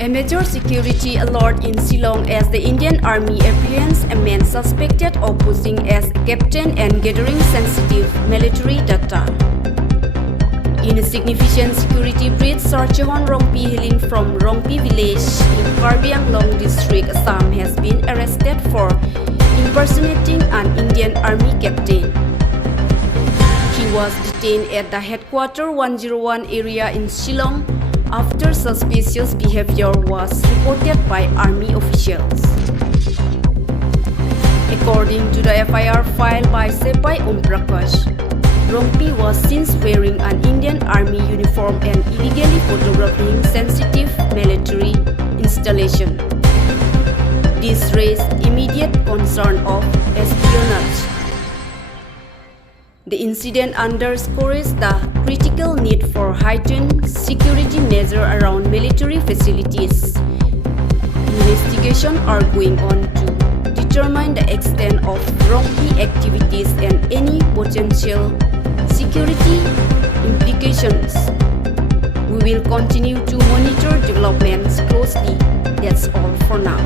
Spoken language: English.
A major security alert in Shillong as the Indian Army apprehends a man suspected of posing as a captain and gathering sensitive military data. In a significant security breach, Sir Chehon Rongpi hailing from Rongpi village in Karbi Anglong district, Assam has been arrested for impersonating an Indian Army captain. He was detained at the Headquarters 101 area in Shillong after suspicious behavior was reported by Army officials. According to the FIR filed by Sepai Rongpi was seen wearing an Indian Army uniform and illegally photographing sensitive military installation. This raised immediate concern of espionage. The incident underscores the critical need for heightened security measures around military facilities. Investigations are going on to determine the extent of Rongpi activities and any potential security implications. We will continue to monitor developments closely. That's all for now.